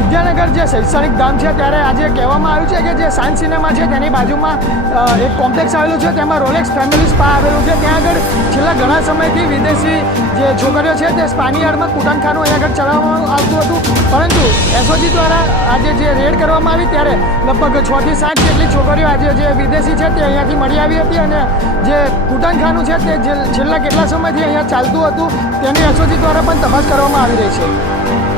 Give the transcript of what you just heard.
વિદ્યાનગર જે શૈક્ષણિક ધામ છે, ત્યારે આજે કહેવામાં આવ્યું છે કે જે સાયન્સ સિનેમા છે, તેની બાજુમાં એક કોમ્પ્લેક્સ આવેલું છે, તેમાં રોલેક્સ ફેમિલી સ્પા આવેલું છે. ત્યાં આગળ છેલ્લા ઘણા સમયથી વિદેશી જે છોકરીઓ છે, તે સ્પાની યાર્ડમાં કુટનખાનું અહીંયા આગળ ચલાવવામાં આવતું હતું. પરંતુ એસઓજી દ્વારા આજે જે રેડ કરવામાં આવી, ત્યારે લગભગ છ થી સાત જેટલી છોકરીઓ આજે જે વિદેશી છે, તે અહીંયાથી મળી આવી હતી અને જે કુટનખાનું છે, તે જે છેલ્લા કેટલા સમયથી અહીંયા ચાલતું હતું, તેની એસઓજી દ્વારા પણ તપાસ કરવામાં આવી રહી છે.